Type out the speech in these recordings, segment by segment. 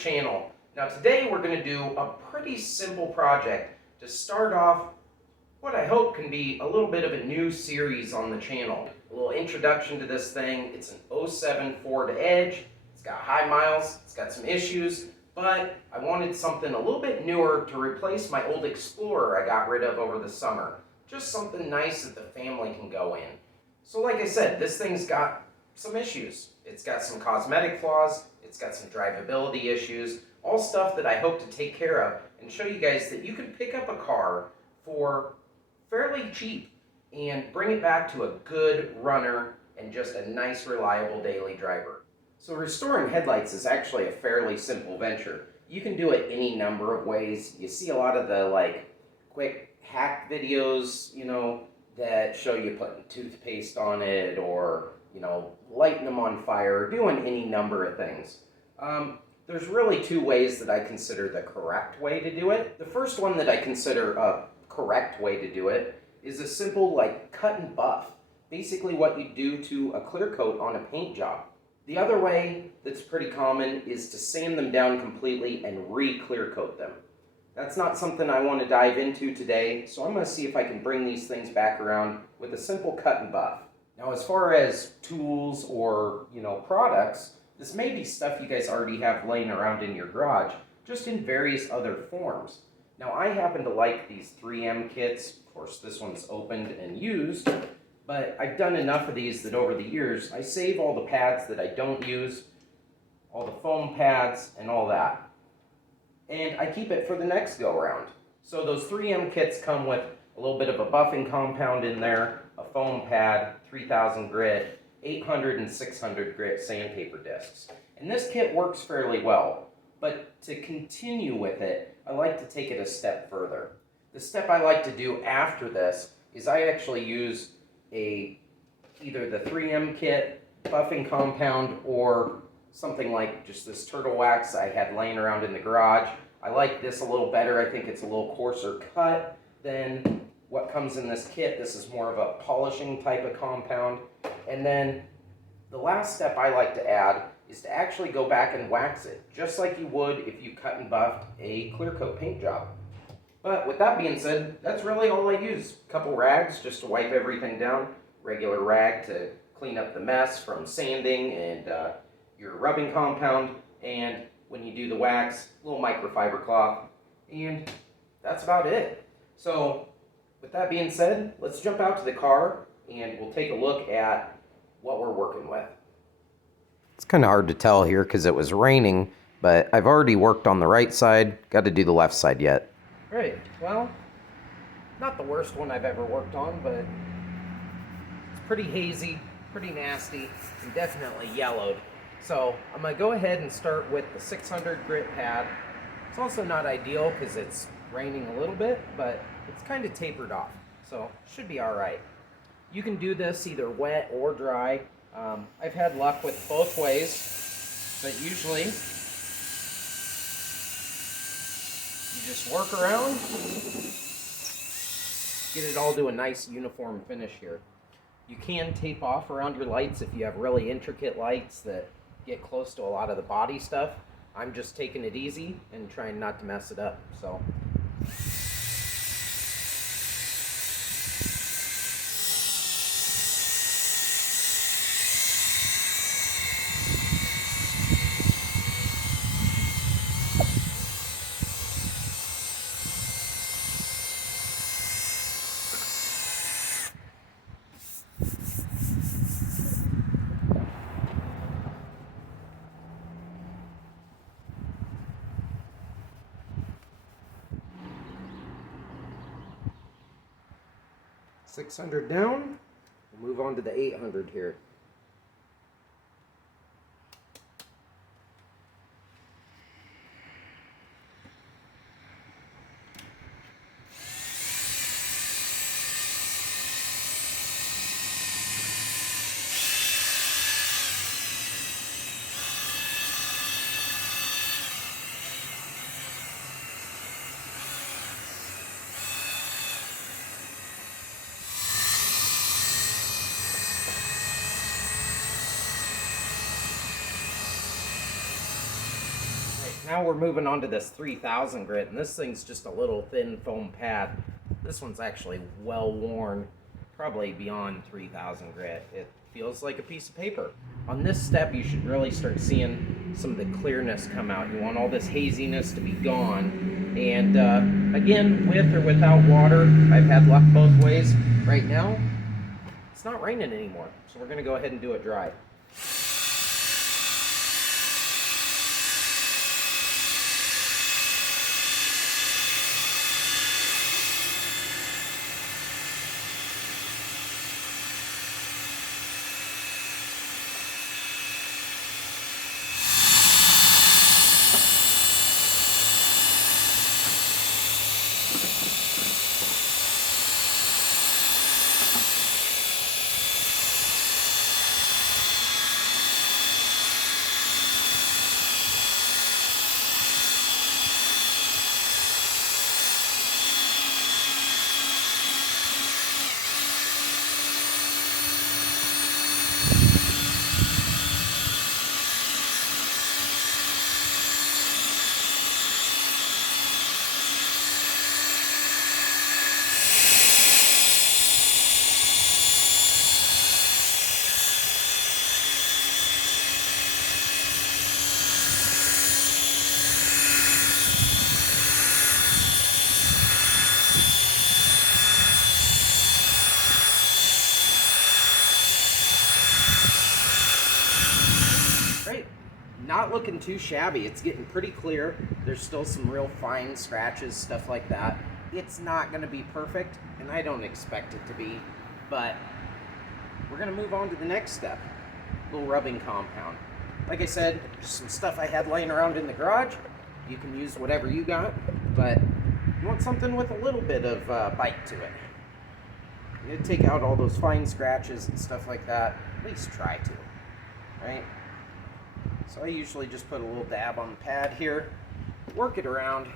channel. Now today we're going to do a pretty simple project to start off what I hope can be a little bit of a new series on the channel. A little introduction to this thing. It's an '07 Ford Edge. It's got high miles, it's got some issues, but I wanted something a little bit newer to replace my old Explorer I got rid of over the summer. Just something nice that the family can go in. So like I said, this thing's got some issues. It's got some cosmetic flaws, it's got some drivability issues, all stuff that I hope to take care of and show you guys that you can pick up a car for fairly cheap and bring it back to a good runner and just a nice, reliable daily driver. So restoring headlights is actually a fairly simple venture. You can do it any number of ways. You see a lot of the quick hack videos, that show you putting toothpaste on it or, lighting them on fire, or doing any number of things. There's really two ways that I consider the correct way to do it. The first one that I consider a correct way to do it is a simple cut and buff. Basically what you do to a clear coat on a paint job. The other way that's pretty common is to sand them down completely and re-clear coat them. That's not something I want to dive into today, so I'm going to see if I can bring these things back around with a simple cut and buff. Now as far as tools or, products, this may be stuff you guys already have laying around in your garage, just in various other forms. Now I happen to like these 3M kits. Of course this one's opened and used, but I've done enough of these that over the years I save all the pads that I don't use, all the foam pads and all that. And I keep it for the next go around. So those 3M kits come with a little bit of a buffing compound in there, a foam pad, 3000 grit, 800 and 600 grit sandpaper discs. And this kit works fairly well, but to continue with it, I like to take it a step further. The step I like to do after this is I actually use either the 3M kit, buffing compound, or something like just this turtle wax I had laying around in the garage. I like this a little better. I think it's a little coarser cut than what comes in this kit. This is more of a polishing type of compound. And then the last step I like to add is to actually go back and wax it, just like you would if you cut and buffed a clear coat paint job. But with that being said, that's really all I use. A couple rags just to wipe everything down, regular rag to clean up the mess from sanding and your rubbing compound, and when you do the wax, a little microfiber cloth, and that's about it. So with that being said, let's jump out to the car and we'll take a look at what we're working with. It's kind of hard to tell here because it was raining, but I've already worked on the right side, got to do the left side yet. Right, well, not the worst one I've ever worked on, but it's pretty hazy, pretty nasty, and definitely yellowed. So I'm going to go ahead and start with the 600 grit pad. It's also not ideal because it's raining a little bit, but it's kind of tapered off, so should be all right. You can do this either wet or dry. I've had luck with both ways, but usually you just work around, get it all to a nice uniform finish here. You can tape off around your lights if you have really intricate lights that get close to a lot of the body stuff. I'm just taking it easy and trying not to mess it up, so. $600 down, we'll move on to the 800 here. Now we're moving on to this 3000 grit, and this thing's just a little thin foam pad. This one's actually well worn, probably beyond 3000 grit. It feels like a piece of paper. On this step, you should really start seeing some of the clearness come out. You want all this haziness to be gone. And again, with or without water, I've had luck both ways. Right now, it's not raining anymore, so we're gonna go ahead and do it dry. Not looking too shabby. It's getting pretty clear. There's still some real fine scratches, stuff like that. It's not going to be perfect, and I don't expect it to be, but we're going to move on to the next step, a little rubbing compound. Like I said, just some stuff I had laying around in the garage. You can use whatever you got, but you want something with a little bit of bite to it. You gotta take out all those fine scratches and stuff like that. At least try to, right? So I usually just put a little dab on the pad here, work it around,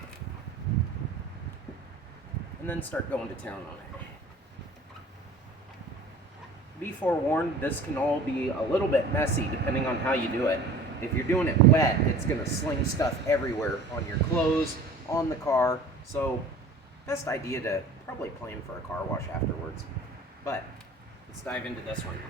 and then start going to town on it. Be forewarned, this can all be a little bit messy depending on how you do it. If you're doing it wet, it's going to sling stuff everywhere on your clothes, on the car, so best idea to probably plan for a car wash afterwards. But let's dive into this one.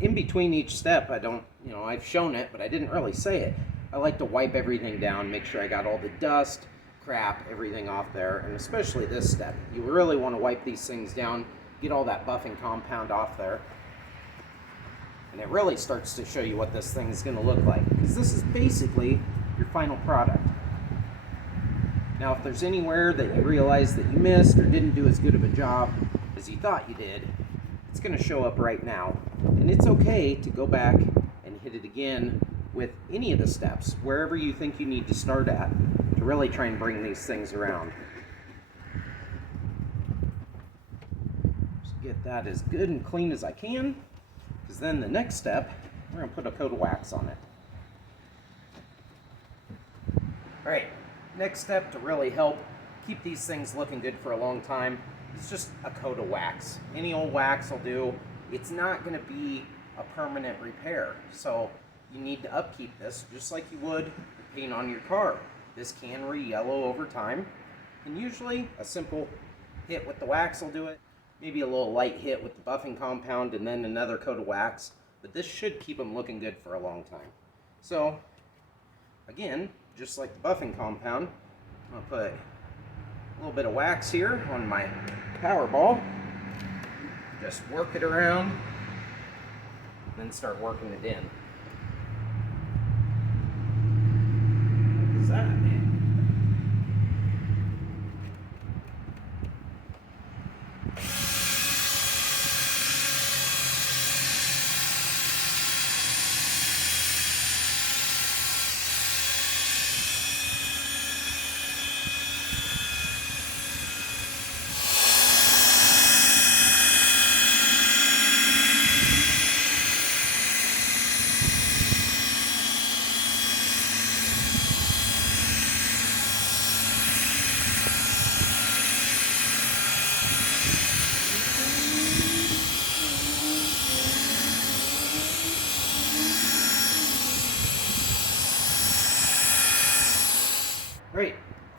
In between each step, I've shown it, but I didn't really say it. I like to wipe everything down, make sure I got all the dust, crap, everything off there, and especially this step. You really want to wipe these things down, get all that buffing compound off there. And it really starts to show you what this thing is going to look like, because this is basically your final product. Now, if there's anywhere that you realize that you missed or didn't do as good of a job as you thought you did, it's going to show up right now. And it's okay to go back and hit it again with any of the steps, wherever you think you need to start at, to really try and bring these things around. Just get that as good and clean as I can, because then the next step, we're going to put a coat of wax on it. Alright, next step to really help keep these things looking good for a long time is just a coat of wax. Any old wax will do. It's not going to be a permanent repair, so you need to upkeep this just like you would the paint on your car. This can re-yellow over time, and usually a simple hit with the wax will do it. Maybe a little light hit with the buffing compound and then another coat of wax, but this should keep them looking good for a long time. So again, just like the buffing compound, I'll put a little bit of wax here on my power ball. Just work it around, then start working it in.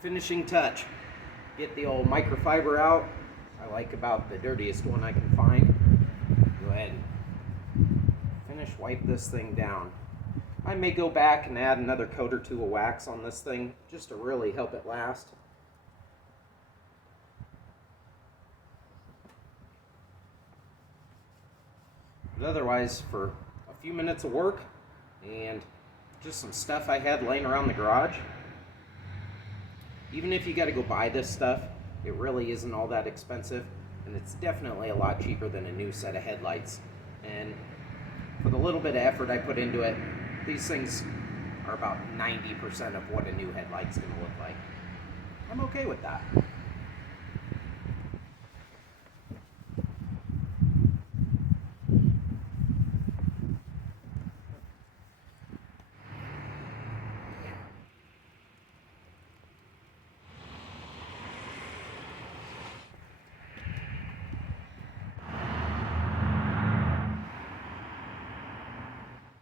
finishing touch. Get the old microfiber out. I like about the dirtiest one I can find. Go ahead and finish wipe this thing down. I may go back and add another coat or two of wax on this thing just to really help it last. But otherwise, for a few minutes of work and just some stuff I had laying around the garage, even if you got to go buy this stuff, it really isn't all that expensive, and it's definitely a lot cheaper than a new set of headlights. And for the little bit of effort I put into it, these things are about 90% of what a new headlight's going to look like. I'm okay with that.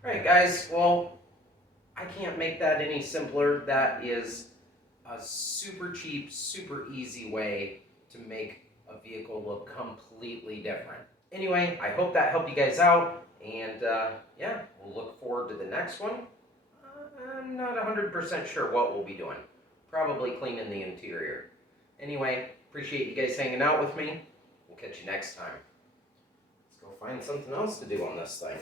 Alright guys, well, I can't make that any simpler. That is a super cheap, super easy way to make a vehicle look completely different. Anyway, I hope that helped you guys out, and yeah, we'll look forward to the next one. I'm not 100% sure what we'll be doing. Probably cleaning the interior. Anyway, appreciate you guys hanging out with me. We'll catch you next time. Let's go find something else to do on this thing.